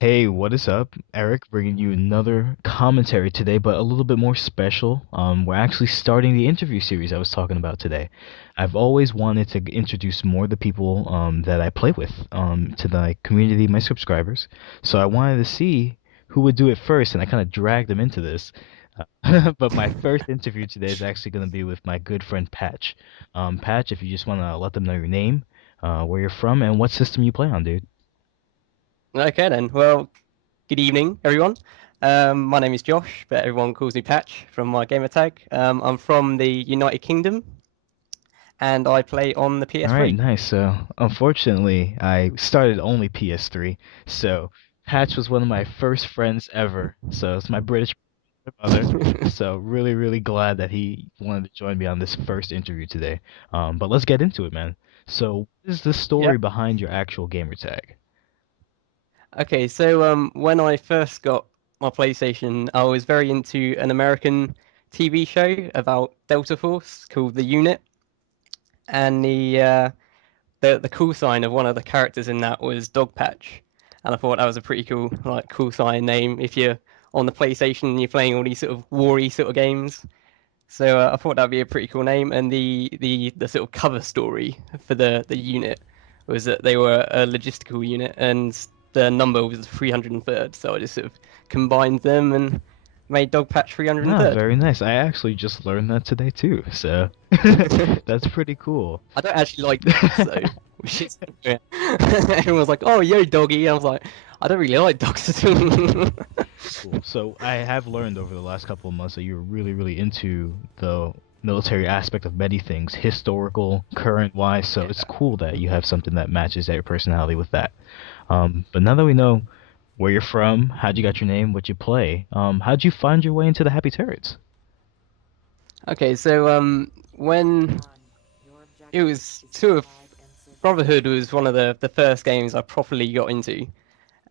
Hey, what is up? Eric bringing you another commentary today, but a little bit more special. We're actually starting the interview series I was talking about today. I've always wanted to introduce more of the people that I play with to the community, my subscribers. So I wanted to see who would do it first, and I kind of dragged them into this. But my first interview today is actually going to be with my good friend Patch. Patch, if you just want to let them know your name, where you're from, and what system you play on, dude. Okay then. Well, good evening, everyone. My name is Josh, but everyone calls me Patch from my gamer tag. I'm from the United Kingdom, and I play on the All right, PS3. nice. So, unfortunately, I started only PS3, so Patch was one of my first friends ever. So, it's my British brother. So, really, really glad that he wanted to join me on this first interview today. But let's get into it, man. So, what is the Yeah. story behind your actual gamer tag? Okay, so when I first got my PlayStation, I was very into an American TV show about Delta Force called The Unit, and the call sign of one of the characters in that was Dog Patch, and I thought that was a pretty cool call sign name if you're on the PlayStation and you're playing all these sort of war-y sort of games. So I thought that'd be a pretty cool name, and the sort of cover story for the unit was that they were a logistical unit, and the number was 303rd. So I just sort of combined them and made Dog Patch Ah, 303rd. very nice. I actually just learned that today too, so that's pretty cool. I don't actually like dogs though, which is yeah. Everyone's like, "Oh, yo, doggy." I was like, I don't really like dogs at all. Cool. So I have learned over the last couple of months that you're really, really into the military aspect of many things, historical, current wise. So it's Yeah. cool that you have something that matches your personality with that. But now that we know where you're from, how'd you got your name, what you play, how'd you find your way into the Happy Turrets? Okay, so when it was sort of Brotherhood was one of the first games I properly got into,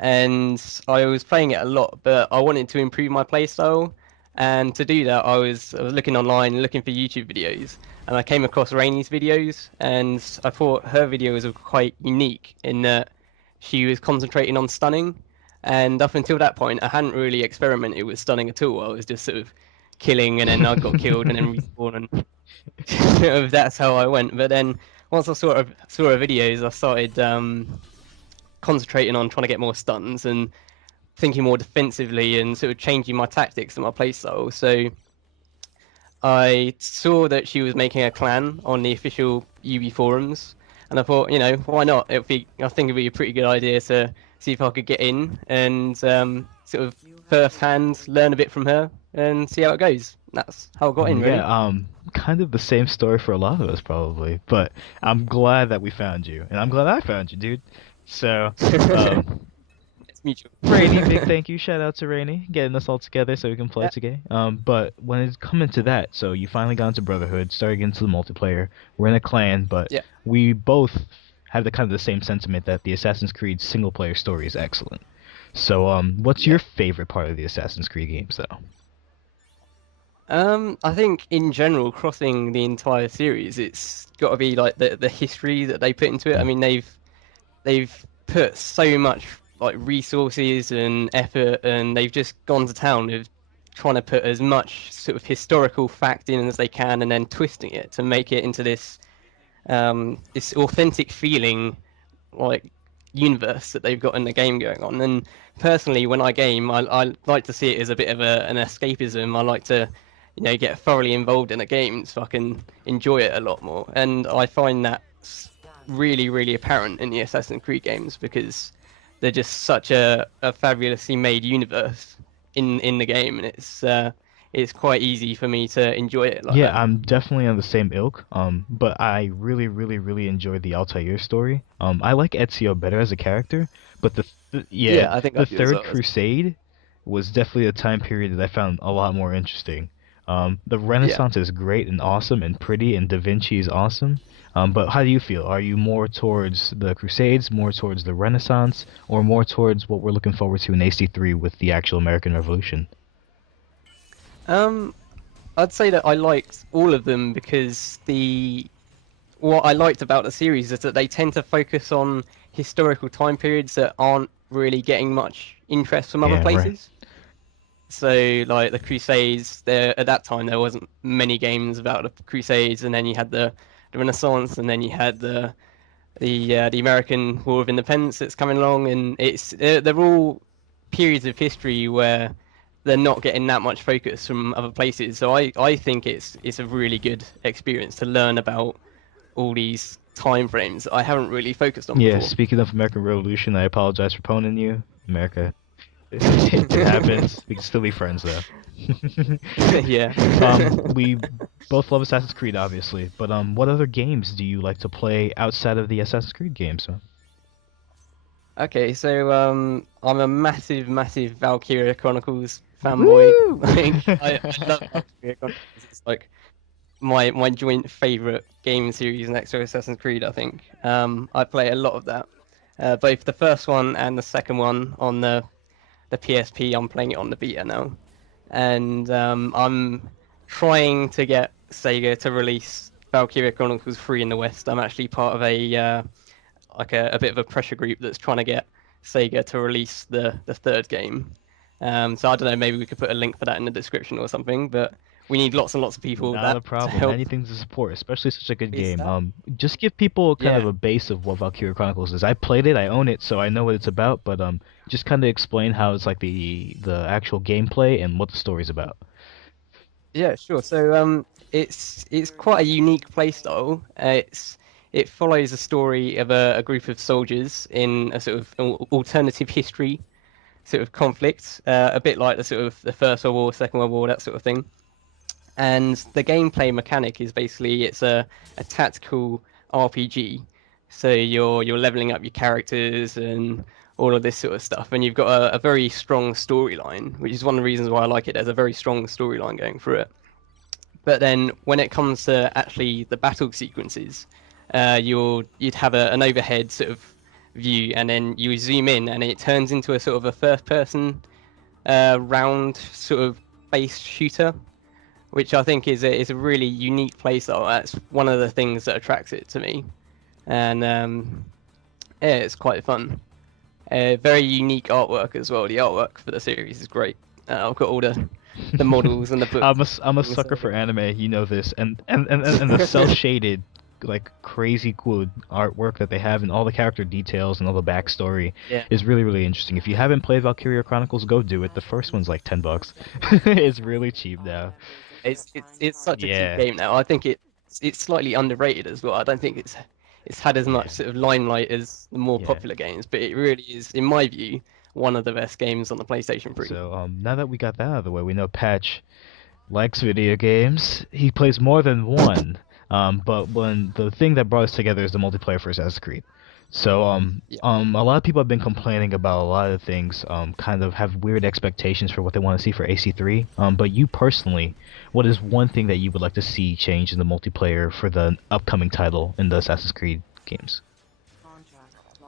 and I was playing it a lot, but I wanted to improve my playstyle. And to do that, I was looking online, looking for YouTube videos, and I came across Rainy's videos, and I thought her videos were quite unique in that she was concentrating on stunning. And up until that point, I hadn't really experimented with stunning at all. I was just sort of killing, and then I got killed, and then respawn, and that's how I went. But then once I saw her videos, I started concentrating on trying to get more stuns and thinking more defensively and sort of changing my tactics and my playstyle. So I saw that she was making a clan on the official UB forums, and I thought, why not? I think it'd be a pretty good idea to see if I could get in and sort of first hand learn a bit from her and see how it goes. That's how I got in, Yeah, really. kind of the same story for a lot of us probably, but I'm glad that we found you, and I'm glad I found you, dude. So, um, It's mutual. Rainy, big thank you. Shout out to Rainy, getting us all together so we can play Yeah, today. But when it's coming to that, so you finally got into Brotherhood, started getting into the multiplayer. We're in a clan, but yeah. we both have the kind of the same sentiment that the Assassin's Creed single player story is excellent. So, what's your Yeah. favorite part of the Assassin's Creed games, though? I think in general, crossing the entire series, it's got to be like the history that they put into it. I Mm. mean, they've put so much like resources and effort, and they've just gone to town with trying to put as much sort of historical fact in as they can, and then twisting it to make it into this authentic feeling like universe that they've got in the game going on. And personally, when I game, I like to see it as a bit of an escapism. I like to, get thoroughly involved in a game so I can enjoy it a lot more. And I find that really, really apparent in the Assassin's Creed games because they're just such a fabulously made universe in the game, and it's quite easy for me to enjoy it like Yeah, that. I'm definitely on the same ilk. But I really, really, really enjoyed the Altair story. I like Ezio better as a character, but yeah, Yeah, I think I the do as Third well. Crusade was definitely a time period that I found a lot more interesting. The Yeah. Renaissance is great and awesome and pretty, and Da Vinci is awesome. But how do you feel? Are you more towards the Crusades, more towards the Renaissance, or more towards what we're looking forward to in AC3 with the actual American Revolution? Um, I'd say that I liked all of them because the what I liked about the series is that they tend to focus on historical time periods that aren't really getting much interest from other Yeah, right. places. So like the Crusades, there at that time there wasn't many games about the Crusades, and then you had the Renaissance, and then you had the American War of Independence that's coming along, and they're all periods of history where they're not getting that much focus from other places. So I think it's a really good experience to learn about all these time frames I haven't really focused on Yeah, before. speaking of American Revolution, I apologize for poning you. America, it happens. We can still be friends though. Yeah. We both love Assassin's Creed, obviously, but what other games do you like to play outside of the Assassin's Creed games? Huh? Okay, so I'm a massive, massive Valkyria Chronicles fanboy. Woo! Like I love Valkyria Chronicles. It's like my joint favorite game series next to Assassin's Creed, I think. I play a lot of that. Both the first one and the second one on the PSP. I'm playing it on the Vita now, and I'm trying to get Sega to release Valkyria Chronicles 3 in the West. I'm actually part of a bit of a pressure group that's trying to get Sega to release the third game. So I don't know, maybe we could put a link for that in the description or something. But we need lots and lots of people Not a that to problem. help Anything to support, especially such a good release game. that. Just give people kind of Yeah, a base of what Valkyria Chronicles is. I played it, I own it, so I know what it's about. But just kind of explain how it's like the actual gameplay and what the story's about. yeah, sure. So it's quite a unique playstyle. It follows a story of a group of soldiers in a sort of alternative history sort of conflict, a bit like the sort of the First World War, Second World War, that sort of thing. And the gameplay mechanic is basically it's a tactical RPG. So you're leveling up your characters and all of this sort of stuff, and you've got a very strong storyline, which is one of the reasons why I like it. There's a very strong storyline going through it. But then when it comes to actually the battle sequences, you'd have an overhead sort of view, and then you zoom in, and it turns into a sort of a first person round sort of based shooter, which I think is a really unique playstyle. That's one of the things that attracts it to me, and yeah, it's quite fun. Very unique artwork as well. The artwork for the series is great. I've got all the models and the books. I'm a And sucker things, for anime, you know this, and the cell so shaded like crazy cool artwork that they have and all the character details and all the backstory yeah, is really really interesting. If you haven't played Valkyria Chronicles, go do it. The first one's like $10. It's really cheap now. it's such a cheap Yeah, game now. I think it's slightly underrated as well. I don't think it's had as much yeah, sort of limelight as the more yeah. popular games, but it really is, in my view, one of the best games on the PlayStation 3. So now that we got that out of the way, we know Patch likes video games. He plays more than one. But when the thing that brought us together is the multiplayer for Assassin's Creed. So Yeah. a lot of people have been complaining about a lot of things. Kind of have weird expectations for what they want to see for AC3. But you personally, what is one thing that you would like to see change in the multiplayer for the upcoming title in the Assassin's Creed games?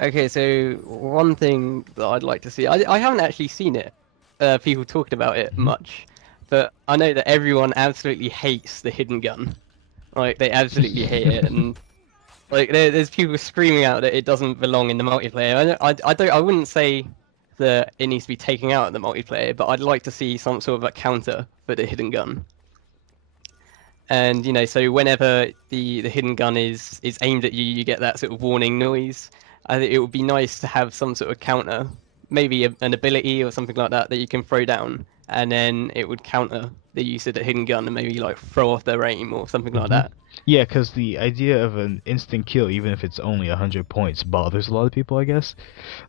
Okay, so one thing that I'd like to see, I haven't actually seen it, people talking about it Hmm. much, but I know that everyone absolutely hates the hidden gun. Like they absolutely hate it, and like there's people screaming out that it doesn't belong in the multiplayer. I wouldn't say that it needs to be taken out of the multiplayer, but I'd like to see some sort of a counter for the hidden gun. And so whenever the hidden gun is aimed at you, you get that sort of warning noise. I think it would be nice to have some sort of counter, maybe an ability or something like that you can throw down, and then it would counter the use of the hidden gun and maybe like throw off their aim or something like Hmm. that. Yeah, because the idea of an instant kill, even if it's only 100 points, bothers a lot of people, I guess.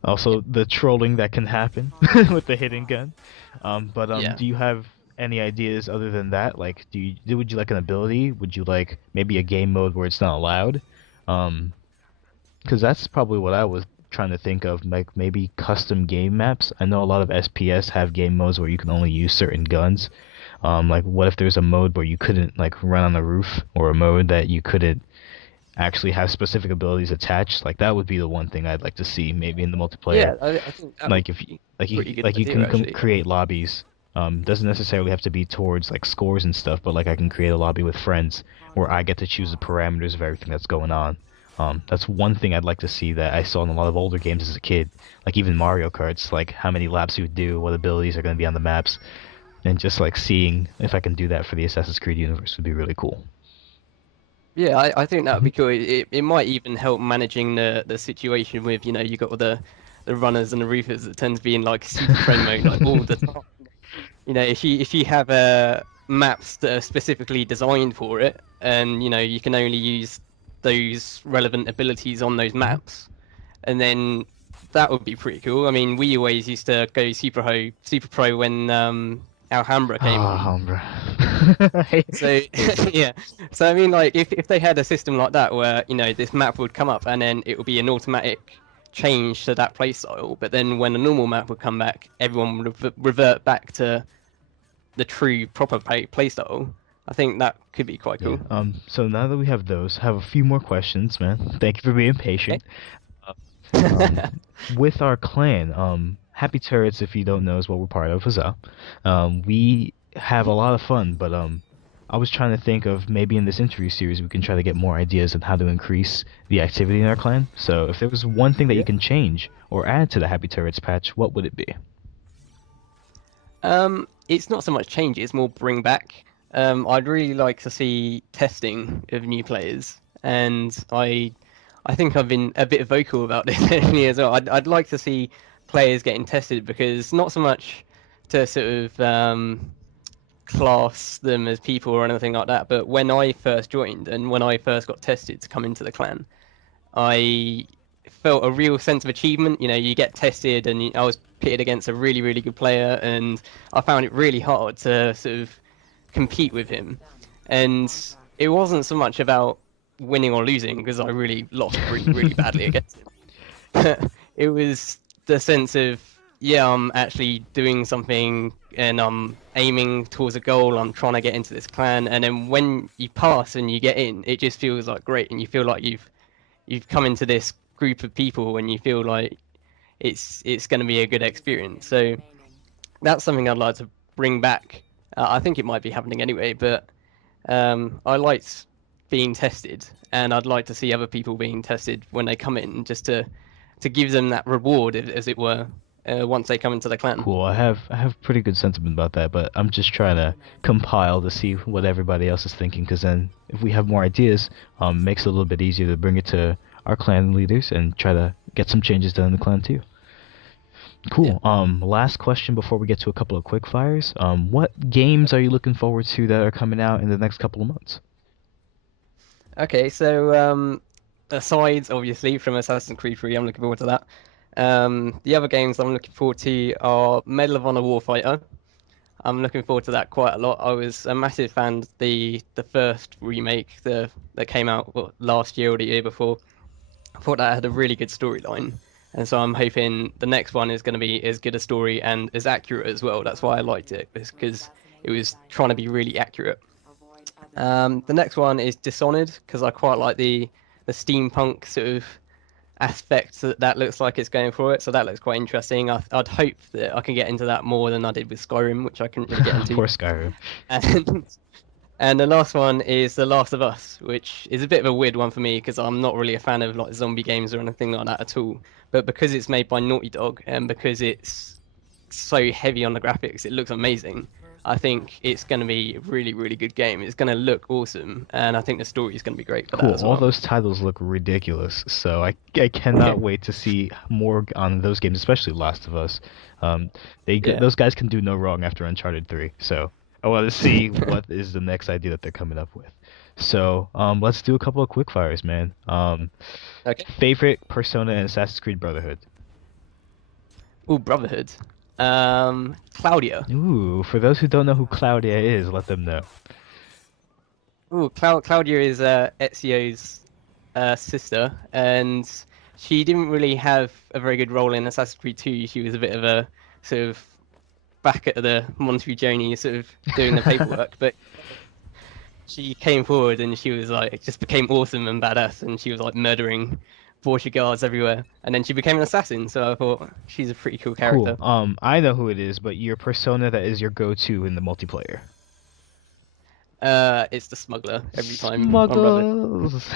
Also, the trolling that can happen with the hidden gun. But Yeah. do you have any ideas other than that? Like, would you like an ability? Would you like maybe a game mode where it's not allowed? Um, because that's probably what I was trying to think of, like maybe custom game maps. I know a lot of SPS have game modes where you can only use certain guns. Like what if there's a mode where you couldn't like run on the roof, or a mode that you couldn't actually have specific abilities attached? Like that would be the one thing I'd like to see maybe in the multiplayer. Yeah, I think that would Like if be like a pretty good you idea can actually. create lobbies. Doesn't necessarily have to be towards like scores and stuff, but like I can create a lobby with friends where I get to choose the parameters of everything that's going on. That's one thing I'd like to see that I saw in a lot of older games as a kid, like even Mario Karts, like how many laps you would do, what abilities are going to be on the maps, and just like seeing if I can do that for the Assassin's Creed universe would be really cool. Yeah, I think that would Mhm. be cool. It might even help managing the situation with, you got all the runners and the reefers that tend to be in like super friend mode like all the time. If you have maps that are specifically designed for it, and you can only use those relevant abilities on those Mhm. maps, and then that would be pretty cool. I mean, we always used to go super pro when Alhambra came Ah, on. Humbra. So yeah, so I mean, like if they had a system like that where this map would come up and then it would be an automatic change to that playstyle, but then when a normal map would come back, everyone would revert back to the true proper playstyle. I think that could be quite Yeah. cool. So now that we have those, I have a few more questions, man. Thank you for being Okay. patient. With our clan, Happy Turrets, if you don't know, is what we're part of, Huzzah. We have a lot of fun, but I was trying to think of maybe in this interview series we can try to get more ideas on how to increase the activity in our clan. So if there was one thing that you Yeah. can change or add to the Happy Turrets patch, what would it be? It's not so much change, it's more bring back. I'd really like to see testing of new players, and I think I've been a bit vocal about this recently as well. I'd like to see players getting tested because not so much to sort of class them as people or anything like that, but when I first joined and when I first got tested to come into the clan, I felt a real sense of achievement. You get tested, and I was pitted against a really, really good player, and I found it really hard to sort of compete with him. And it wasn't so much about winning or losing because I really lost really, really badly against him. It was the sense of, yeah, I'm actually doing something and I'm aiming towards a goal. I'm trying to get into this clan, and then when you pass and you get in, it just feels like great, and you feel like you've come into this group of people and you feel like it's going to be a good experience. So that's something I'd like to bring back. I think it might be happening anyway, but I liked being tested, and I'd like to see other people being tested when they come in, just to give them that reward, as it were, once they come into the clan. Cool. I have pretty good sentiment about that, but I'm just trying to compile to see what everybody else is thinking. Because then, if we have more ideas, makes it a little bit easier to bring it to our clan leaders and try to get some changes done in the clan too. Yeah. Cool. Last question before we get to a couple of quick fires. What games are you looking forward to that are coming out in the next couple of months? Okay, so aside obviously from Assassin's Creed 3, I'm looking forward to that. The other games I'm looking forward to are Medal of Honor Warfighter. I'm looking forward to that quite a lot. I was a massive fan of the first remake that came out last year or the year before. I thought that had a really good storyline, and so I'm hoping the next one is going to be as good a story and as accurate as well. That's why I liked it, because it was trying to be really accurate. The next one is Dishonored because I quite like the steampunk sort of aspect that looks like it's going for it. So that looks quite interesting. I'd hope that I can get into that more than I did with Skyrim, which I couldn't really get into. Poor Skyrim. And and the last one is The Last of Us, which is a bit of a weird one for me because I'm not really a fan of like zombie games or anything like that at all. But because it's made by Naughty Dog and because it's so heavy on the graphics, it looks amazing. I think it's going to be a really, really good game. It's going to look awesome, and I think the story is going to be great for that Cool. as All well. those titles look ridiculous, so I cannot wait to see more on those games, especially Last of Us. Um, Yeah. those guys can do no wrong after Uncharted 3, so I want to see what is the next idea that they're coming up with. So let's do a couple of quick fires, man. Okay. Favorite Persona in Assassin's Creed Brotherhood? Oh, Brotherhood. Claudia. Ooh, for those who don't know who Claudia is, let them know. Oh, Claudia is Ezio's sister, and she didn't really have a very good role in Assassin's Creed 2. She was a bit of a sort of back at the Montefiore sort of doing the paperwork, but she came forward and she was like, just became awesome and badass, and she was like murdering Borgia guards everywhere, and then she became an assassin. So I thought she's a pretty cool Cool. character. I know who it is, but your persona that is your go-to in the multiplayer. It's the smuggler every time on Rebel. Smugglers.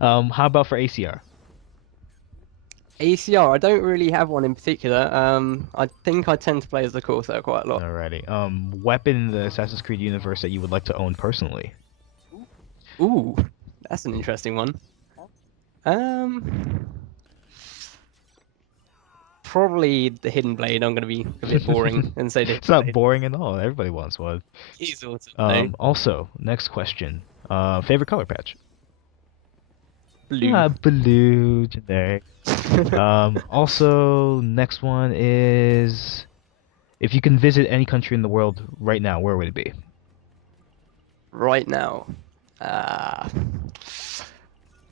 How about for ACR? ACR, I don't really have one in particular. I think I tend to play as the Corsair quite a lot. Alrighty. Weapon in the Assassin's Creed universe that you would like to own personally? Ooh, that's an interesting one. Um, Probably the Hidden Blade. I'm gonna be a bit boring and say the It's Hidden not Blade. boring at all. Everybody wants one. He's awesome though. Also, next question. Favorite color patch? Blue. Ah, blue, generic. Also, next one is if you can visit any country in the world right now, where would it be? Right now. Uh,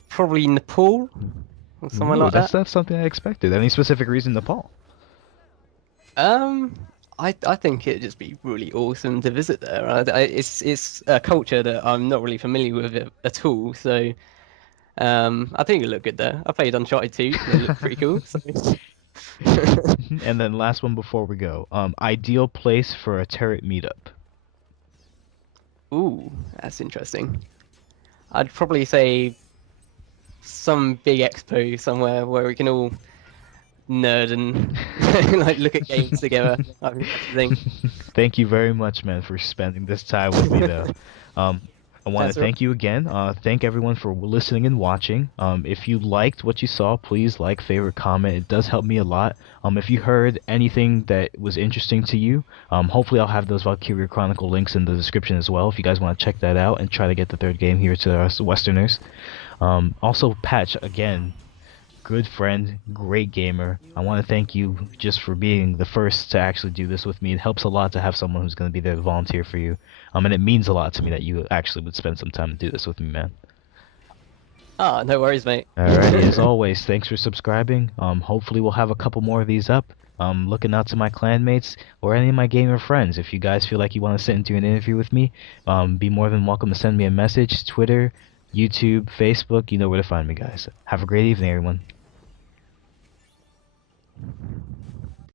Probably Nepal or somewhere Ooh, like that's that. that's something I expected. Any specific reason, Nepal? Um, I think it'd just be really awesome to visit there. It's a culture that I'm not really familiar with it at all, so I think it looked good there. I played Uncharted 2, and it looked pretty cool. So. And then last one before we go. Ideal place for a turret meetup. Ooh, that's interesting. I'd probably say some big expo somewhere where we can all nerd and like look at games together. I think that's the thing. Thank you very much, man, for spending this time with me, though. Um, I want to That's right. thank you again. Thank everyone for listening and watching. If you liked what you saw, please like, favorite, comment. It does help me a lot. If you heard anything that was interesting to you, hopefully I'll have those Valkyria Chronicle links in the description as well if you guys want to check that out and try to get the third game here to us Westerners. Also, Patch, again, good friend, great gamer. I want to thank you just for being the first to actually do this with me. It helps a lot to have someone who's going to be there to volunteer for you. And it means a lot to me that you actually would spend some time to do this with me, man. Ah, no worries, mate. Alrighty, as always, thanks for subscribing. Hopefully we'll have a couple more of these up. Looking out to my clanmates or any of my gamer friends. If you guys feel like you want to sit and do an interview with me, be more than welcome to send me a message. Twitter, YouTube, Facebook, you know where to find me, guys. Have a great evening, everyone.